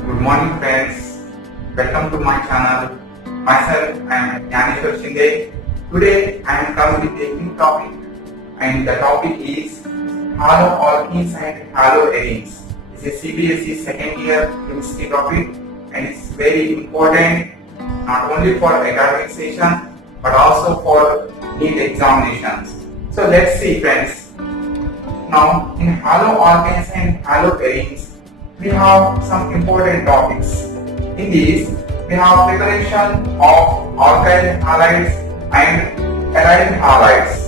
Good morning friends, welcome to my channel. Myself, I am Shinde. Today I am come with a new topic and the topic is Alkanes and Arenes. It's a CBSE second year chemistry topic and it's very important not only for academic session but also for NEET examinations. So let's see friends. Now in haloalkanes and haloarenes we have some important topics. In these we have preparation of alkyl halides and aryl halides.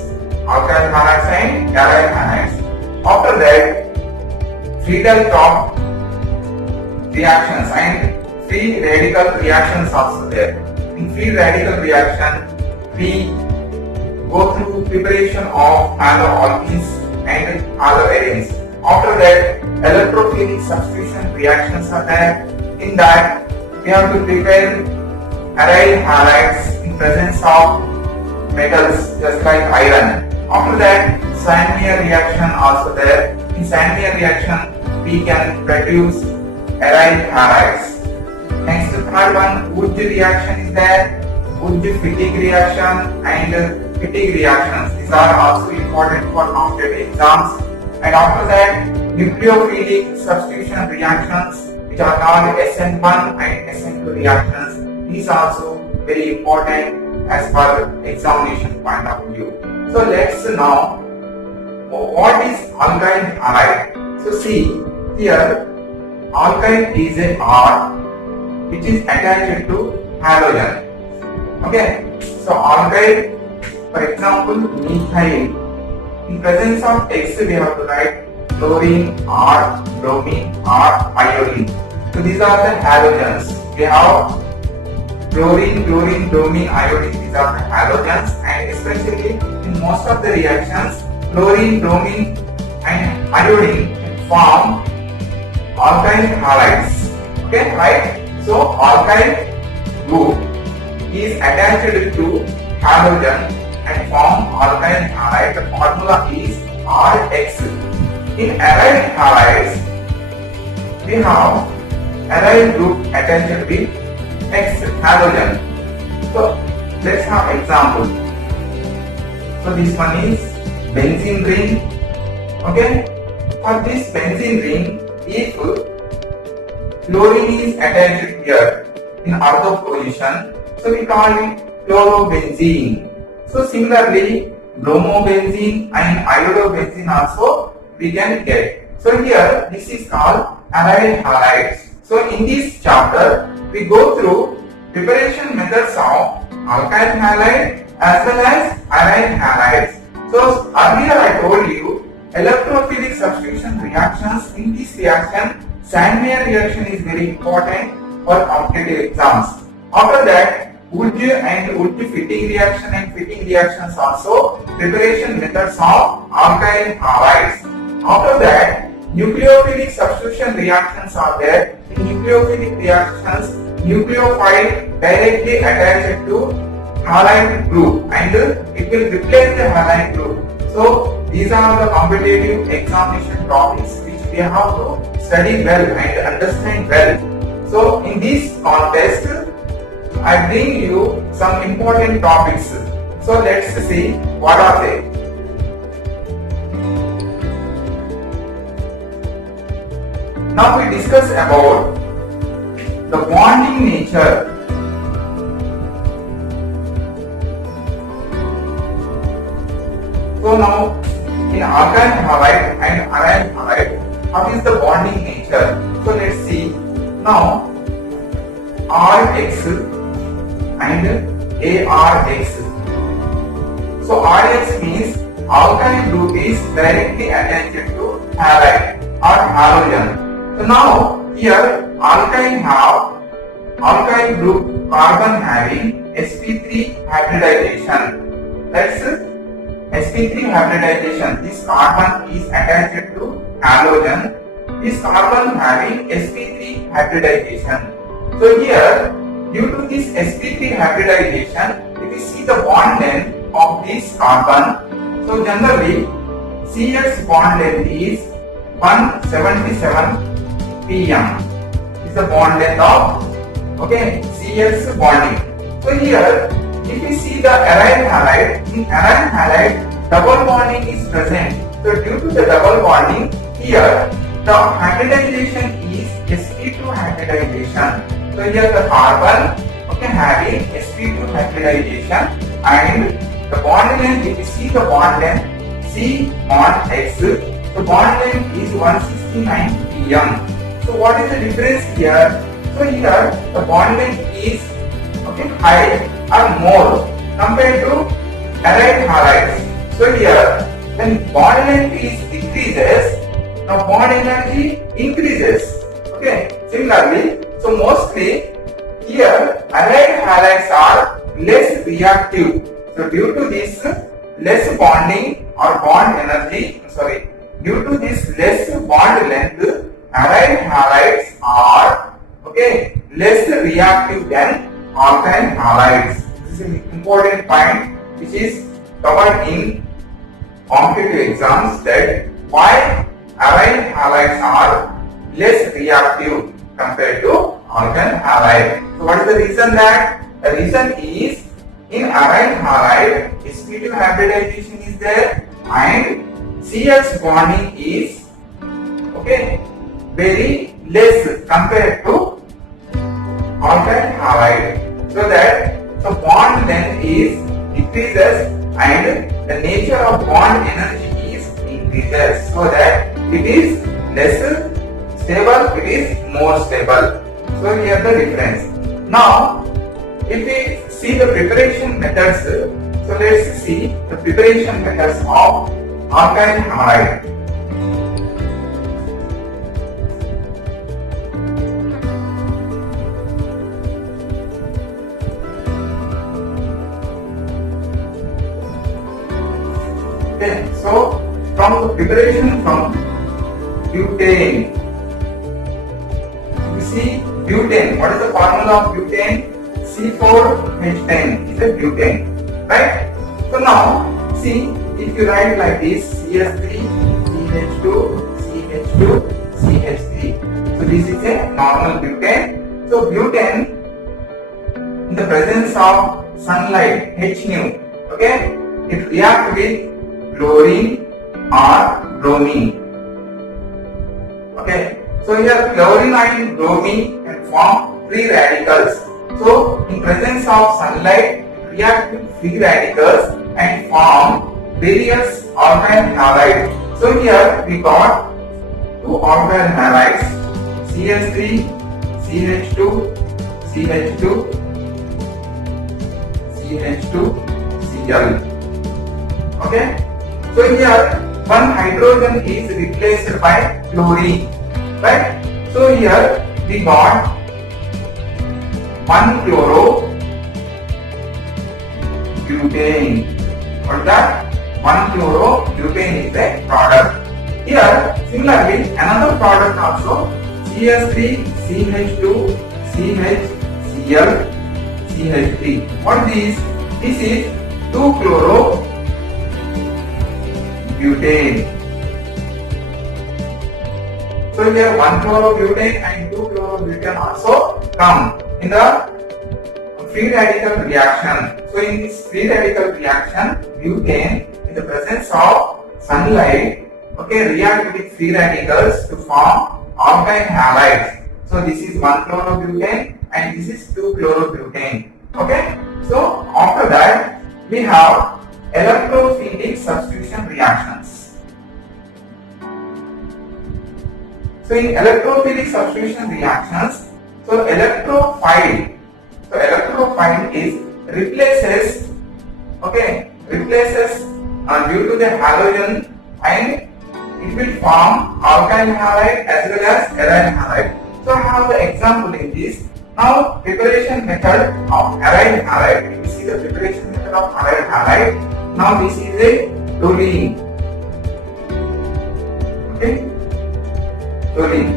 Alkyl halides and aryl halides. After that, Friedel top reactions and free radical reactions also there. In free radical reaction, we go through preparation of haloalkenes and haloarenes. After that, electrophilic substitution reactions are there. In that, we have to prepare aryl halides in presence of metals just like iron. After that, Sandmayers reaction also there. In Sandmayers reaction, we can produce aryl halides. Next, the third one, wurtz reaction is there. Wurtz fittig reaction and fittig reactions. These are also important for competitive exams. And after that, nucleophilic substitution reactions, which are called SN1 and SN2 reactions. These are also very important as per examination point of view. So let's now, what is alkyl halide? So see here, alkyl is a R which is attached to halogen. Okay, so alkyl, for example, methyl. In presence of X, we have to write chlorine, R, bromine, R, iodine. So these are the halogens. We have chlorine, bromine, iodine. These are the halogens, and especially in most of the reactions, chlorine, bromine, and iodine form alkyl halides. Okay, right? So alkyl group is attached to halogen and form alkyl halide. The formula is Rx. In aryl halides, we have aryl group attached with X halogen. So let's have example. So this one is benzene ring. Okay, for this benzene ring, if chlorine is attached here in ortho position, so we call it chlorobenzene. So similarly, bromobenzene and iodobenzene also we can get. So here this is called aryl halides. So in this chapter we go through preparation methods of alkyl halide as well as aryl halides. So earlier I told you electrophilic substitution reactions. In this reaction, Sandmayers reaction is very important for competitive exams. After that, wurtz and wurtz fittig reaction and fitting reactions also preparation methods of alkyl halides. After that, nucleophilic substitution reactions are there. In nucleophilic reactions, nucleophile directly attached to halide group and it will replace the halide group. So these are the competitive examination topics which we have to study well and understand well. So in this contest, I bring you some important topics. So let's see what are they. Now we discuss about the bonding nature. So now in alkyl halide and aryl halide, how is the bonding nature? So let's see. Now Rx and ARX. So Rx means alkyl group is directly attached to halide or halogen. So now here alkyl have alkyl group carbon having sp3 hybridization. That's sp3 hybridization. This carbon is attached to halogen. This carbon having sp3 hybridization. So here, due to this sp3 hybridization, if you see the bond length of this carbon, so generally CX bond length is 177 pm. is the bond length of CS bonding. So here, if we see the aryl halide, in aryl halide, double bonding is present. So due to the double bonding, here the hybridization is sp2 hybridization. So here the carbon having sp2 hybridization, and the bond length, if you see the bond length C bond X, the bond length is 169 pm. So what is the difference here? So here the bond length is high or more compared to aryl halides. So here when bond length is decreases, now bond energy increases. Similarly, so mostly here aryl halides are less reactive. So due to this less bonding or bond energy, due to this less bond length, aryl halides are less reactive than alkyl halides. This is an important point which is covered in competitive exams, that why aryl halides are less reactive compared to alkyl halide. So what is the reason? That the reason is in aryl halide sp2 hybridization is there and CS bonding is very less compared to alkyl halide. So that the bond length is decreases and the nature of bond energy is increases. So that it is less stable, it is more stable. So here the difference. Now, if we see the preparation methods, so let's see the preparation methods of alkyl halide. So from the preparation from butane, you see butane. What is the formula of butane? C4H10 is a butane, right? So now see, if you write like this, CS3, CH2, CH2, CH3. So this is a normal butane. So butane, in the presence of sunlight, H nu, it reacts with chlorine or bromine. So here chlorine and bromine can form free radicals. So in presence of sunlight, react with free radicals and form various alkyl halides. So here we got two alkyl halides, CS3, CH2, CH2, CH2, Cl. So here one hydrogen is replaced by chlorine, right? So here we got 1 chloro butane. What is that? 1 chloro butane is the product. Here similarly another product also, CS3, CH2, CH, Cl, CH3. What is this? This is 2 chloro butane. So here 1 chlorobutane and 2 chlorobutane also come in the free radical reaction. So in this free radical reaction, butane in the presence of sunlight react with free radicals to form alkyl halides. So this is 1 chlorobutane and this is 2 chlorobutane. So after that we have electrophilic substitution reactions. So in electrophilic substitution reactions, so electrophile is replaces due to the halogen, and it will form alkyl halide as well as aryl halide. So I have the example in this. Now preparation method of aryl halide. If you see the preparation method of aryl halide, now this is a toluene. Toluene.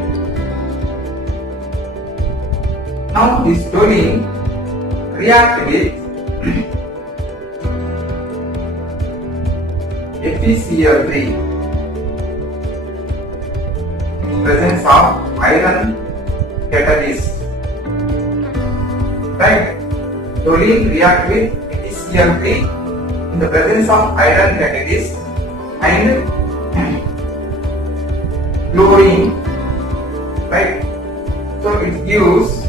Now this toluene react with FeCl3, presence of iron catalyst. Right? Chlorine react with NeCl3 in the presence of iron catalyst and chlorine. Right? So it gives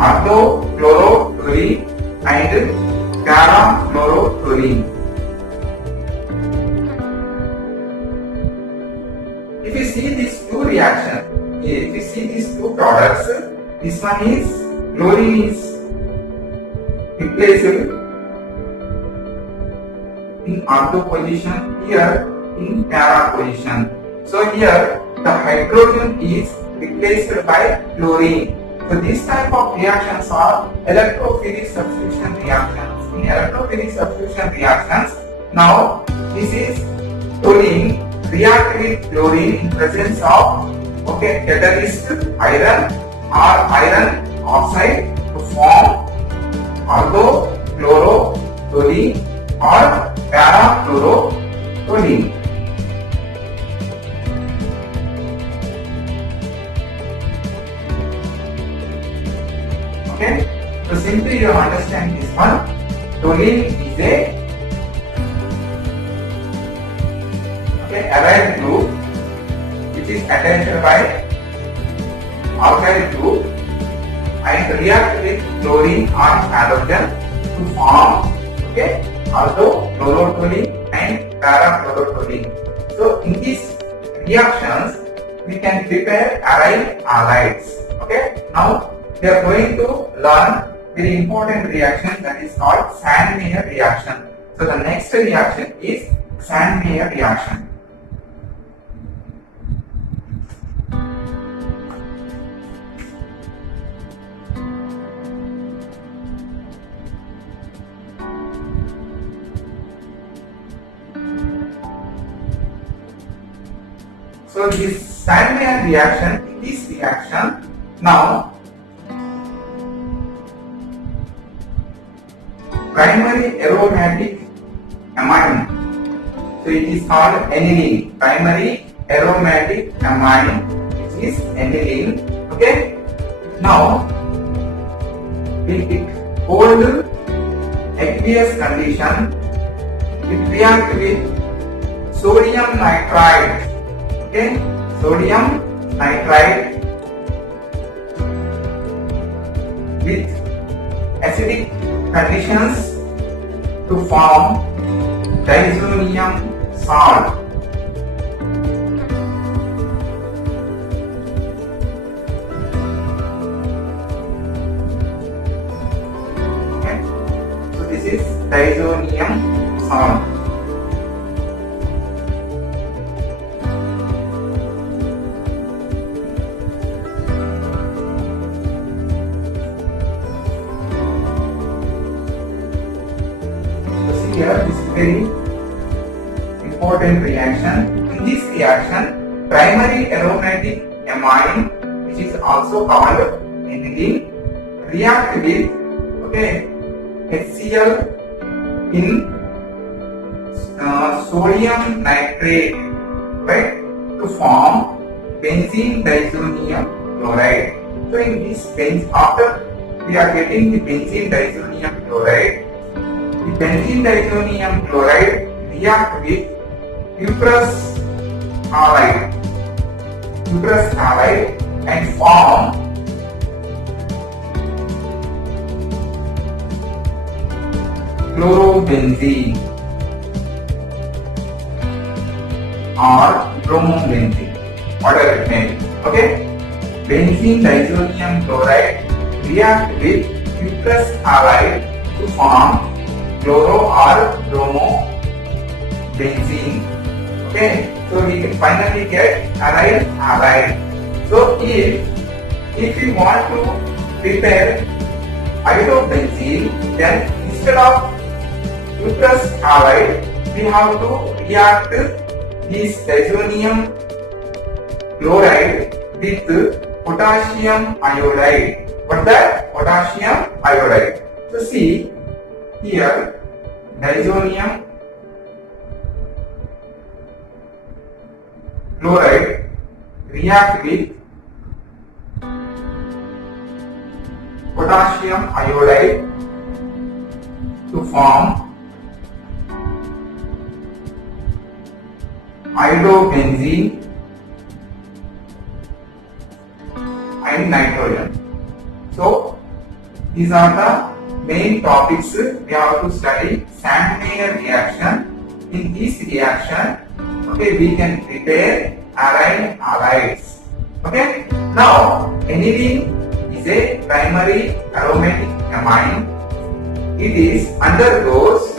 orthochlorotoluene and parachlorotoluene. If you see these two reactions, if you see these two products, this one is chlorine is replaced in ortho position, here in para position. So here the hydrogen is replaced by chlorine. So this type of reactions are electrophilic substitution reactions. In electrophilic substitution reactions, now this is chlorine react with chlorine in presence of catalyst iron or iron oxide to form orthochlorotoluene or parachlorotoluene. Okay, so simply you understand this one. Toluene is a allyl group which is attached by alkyl group and react with chlorine or halogen to form orthochlorotoluene and parachlorotoluene. So in these reactions we can prepare aryl halides. Okay, now we are going to learn very important reaction that is called Sandmayers reaction. So the next reaction is Sandmayers reaction. So this Sandmayers reaction, in this reaction, now primary aromatic amine. So it is called aniline. Primary aromatic amine, which is aniline. Okay. Now, in cold aqueous condition, it reacts with sodium nitride. Okay, sodium nitride with acidic conditions to form diazonium salt. Okay, so this is diazonium salt. Here, this is very important reaction. In this reaction, primary aromatic amine, which is also called aniline, react with HCl in sodium nitrate, right, to form benzene diazonium chloride. So in this after we are getting the benzene diazonium chloride, the benzene diazonium chloride react with cuprous halide and form chlorobenzene or bromobenzene, whatever it may be. Okay, benzene diazonium chloride react with cuprous halide to form chloro or bromo benzene. Okay, so we finally get aryl halide. So if we want to prepare iodobenzene, then instead of cuprous halide, we have to react this diazonium chloride with potassium iodide. What's that? Potassium iodide. So see here, diazonium chloride react with potassium iodide to form iodobenzene and nitrogen. So these are the main topics we have to study. Sandmayer reaction. In this reaction, okay, we can prepare arene halides. Okay. Now aniline is a primary aromatic amine. It is undergoes,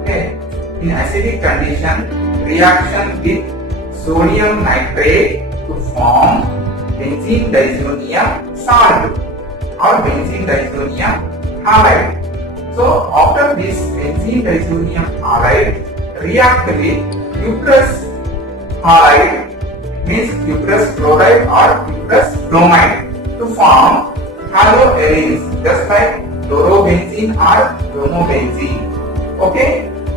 okay, in acidic condition reaction with sodium nitrate to form benzene diazonium salt or benzene diazonium halide. So after this benzene diazonium halide react with cuprous halide, means cuprous chloride or cuprous bromide to form haloarenes, just like chlorobenzene or bromobenzene. Okay,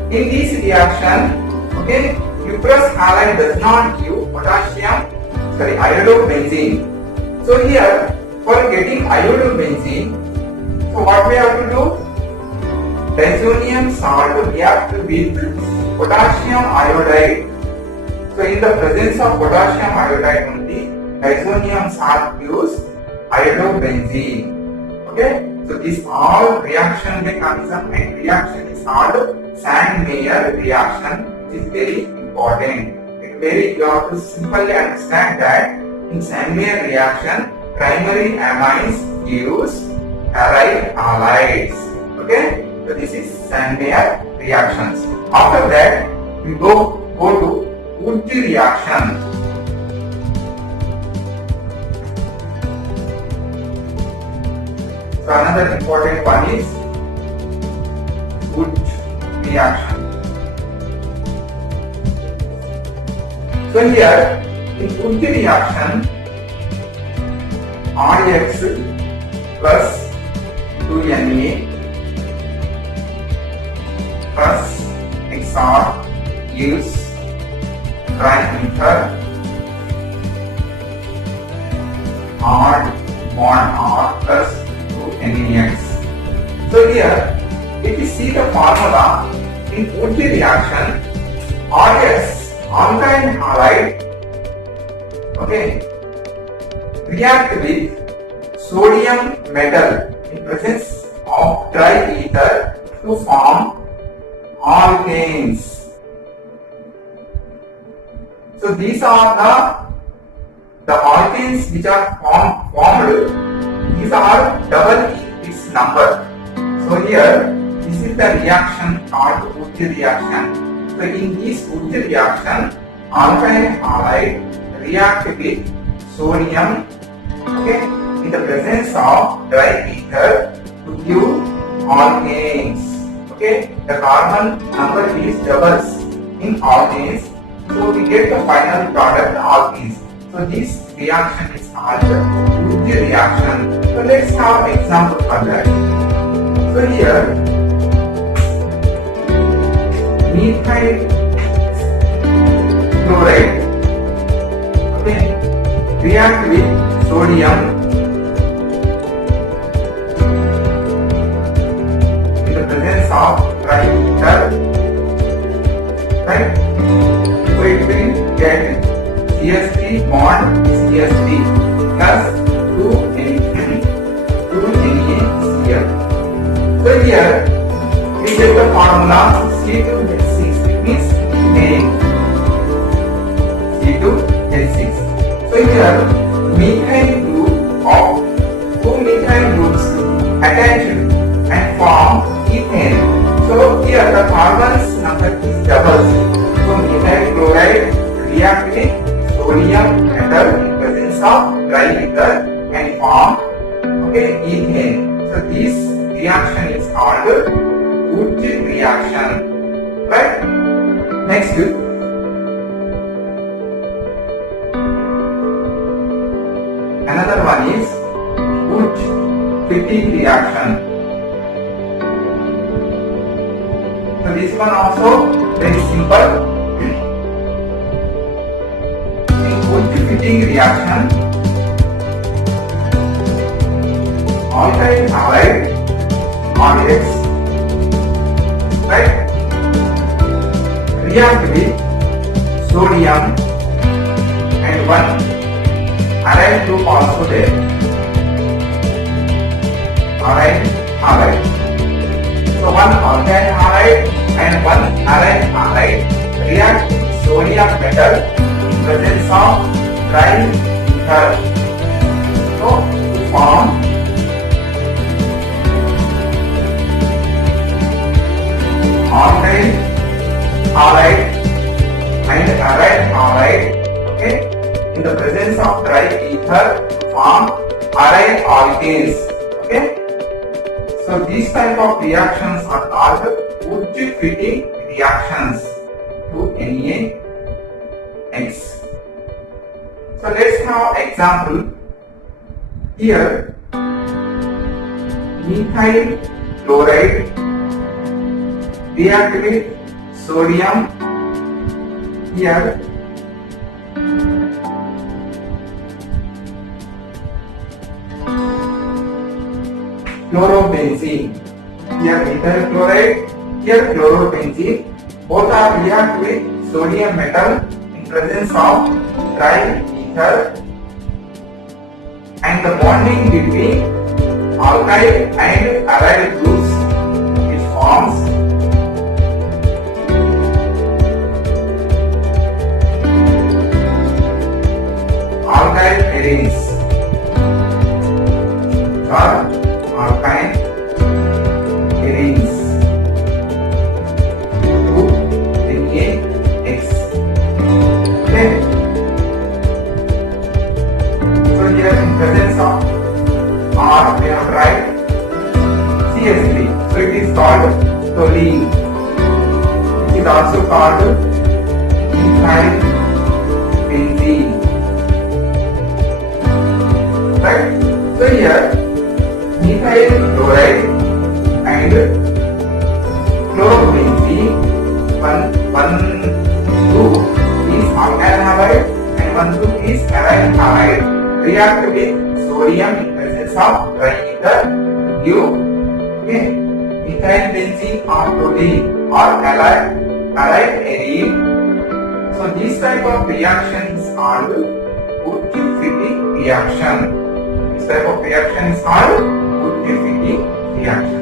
in this reaction, okay, cuprous halide does not give iodobenzene. So here, for getting iodobenzene, so what we have to do? Diazonium salt react with potassium iodide. So in the presence of potassium iodide only, diazonium salt gives iodobenzene. Okay, so this all reaction mechanism and reaction is called Sandmayers reaction, which is very important. You have to simply understand that in Sandmayers reaction, primary amines gives arene halides. Okay, so this is Sandmayers reactions. After that, we go to wurtz reaction. So another important one is wurtz reaction. So here in wurtz reaction, RX plus 2Na plus XR gives trimethyl R bond R plus 2NaX. So here, if you see the formula in wurtz reaction, RS alkyne halide, okay, react with sodium metal in presence of dry ether to form alkanes. So these are the alkanes which are formed. These are double its number. So here, this is the reaction called wurtz reaction. So in this wurtz reaction, alkyne halide react with sodium, okay, in the presence of dry ether to give alkanes. Okay, the carbon number is doubles in alkanes, so we get the final product alkenes. So this reaction is called wurtz reaction. So let's have example for that. So here, methyl chloride, okay, react with sodium in the presence of dry ether, right? So it will get CH3 bond CH3 plus 2NaCl. So here we get the formula C2H6, it means ethane. C2H6. So here methyl group of two methyl groups attached and form ethane. So here the carbons number is doubles. So methyl chloride react with sodium metal in presence of dry ether and form, okay, ethane. So this reaction is called wurtz reaction, right? Next, another one is wurtz fittig reaction. So this one also very simple. reaction. Alkyl halide RX, right? React with sodium and one aryl group also there. Aryl halide. So one alkyl halide and one aryl halide react with sodium metal in presence of dry ether. So to form alkyl halide and aryl halide, okay, in the presence of dry ether to form aryl alkanes, okay. So these type of reactions are called wurtz-fittig reactions to NEAX. So let's have example. Here methyl chloride react with sodium. Here chlorobenzene. Here methyl chloride, here chlorobenzene. Both are react with sodium metal in presence of dry ether, and the bonding between alkyl and aryl groups it forms alkyl arenes or alkyl arenes to NEAX. Okay. So here in presence of R we have write CH3. So it is called toluene. It is also called methyl benzene. Right? So here methyl chloride and chlorobenzene, one group is alkyl halide and one group is aryl halide react with sodium in presence of dry ether to give, okay, methyl benzene or toluene or aryl arene. So this type of reaction is called wurtz-fittig reaction. This type of reaction is called wurtz-fittig reaction.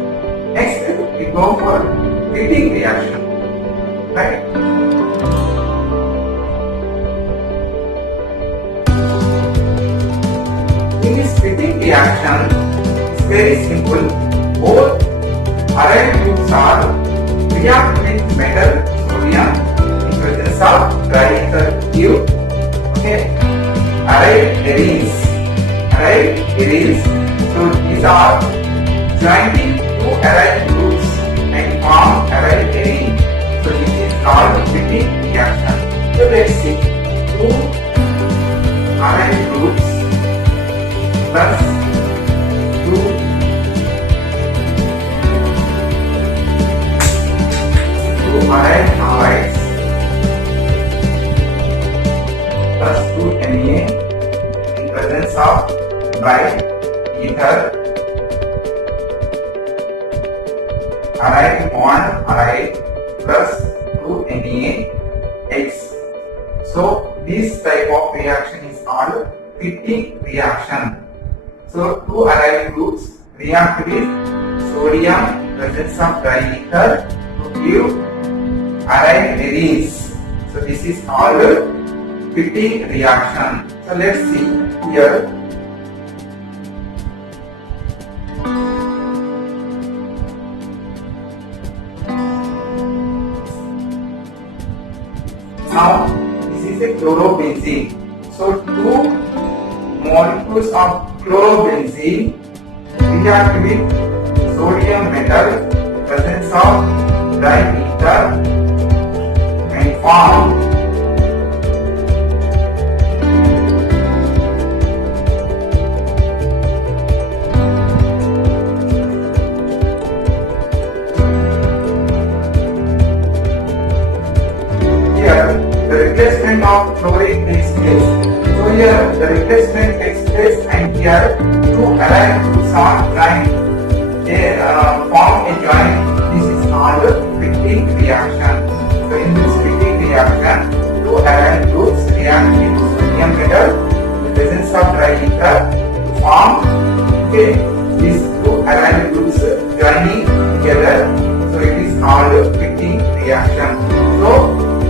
Next we go for fittig reaction, right? In this fittig reaction, it's very simple. Both aryl groups are react with metal sodium in presence of dry ether to give, okay, aryl arenes. So these are joining two aryl groups and form aryl arene. So this is called fittig reaction. So let's see, two aryl groups plus two aryl halides plus 2 Na in presence of dry ether, aryl bond aryl plus 2 NEAX. So this type of reaction is called fittig reaction. So two aryl groups react with sodium in presence of dry ether to give aryl arenes. So this is called fittig reaction. So let's see here. Now this is a chlorobenzene. So two molecules of chlorobenzene react with sodium metal in presence of dry ether and form replacement of chlorine takes place. So in here the replacement takes place, and here two allied groups are joined. They form a joint. This is called fittig reaction. So in this fittig reaction, two allied groups react with sodium metal in the presence of dry ether to form these two allied groups joining together. So it is called fittig reaction. So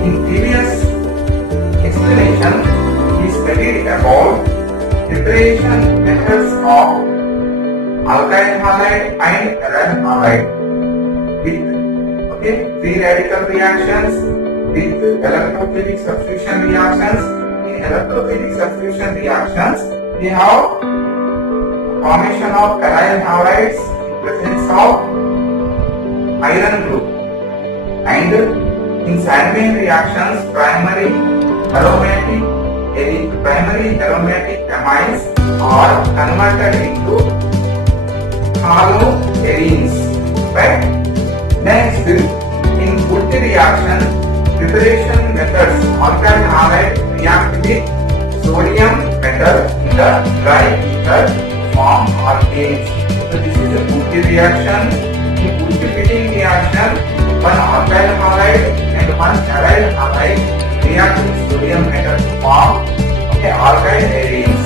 in previous explanation, we studied about preparation methods of alkyl halide and aryl halide with free radical reactions, with electrophilic substitution reactions. In electrophilic substitution reactions, we have formation of aryl halides in presence of iron group, and in Sandmayers reactions, primary aromatic amines are converted into Arenes. Right? Next, in wurtz reaction, preparation methods, alkyl halide react with sodium metal in the dry ether to form alkanes. So this is a wurtz reaction. In wurtz-fittig reaction, one alkyl halide and one aryl halide react with sodium metal to form alkyl arenes.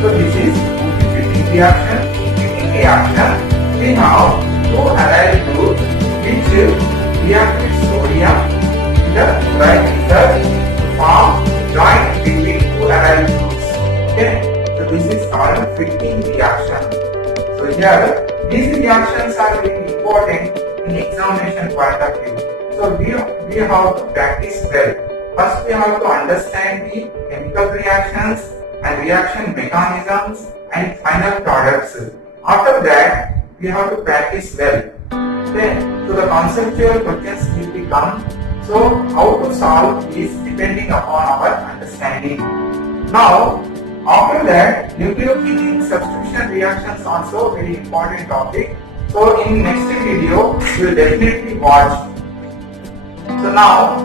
So this is wurtz-fittig reaction. Fittig reaction, we have two aryl groups which react with sodium in the dry ether to form joint between two aryl groups. So this is called fittig reaction. So here these reactions are very important in examination point of view. So we have to practice well. First we have to understand the chemical reactions and reaction mechanisms and final products. After that we have to practice well. So the conceptual questions will become, so how to solve is depending upon our understanding. Now after that, nucleophilic substitution reactions also very important topic. So in next video you will definitely watch. So now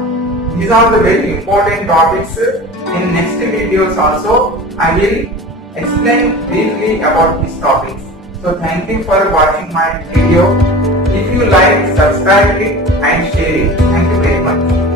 these are the very important topics. In next videos also I will explain briefly about these topics. So thank you for watching my video. If you like, subscribe it and share it. Thank you very much.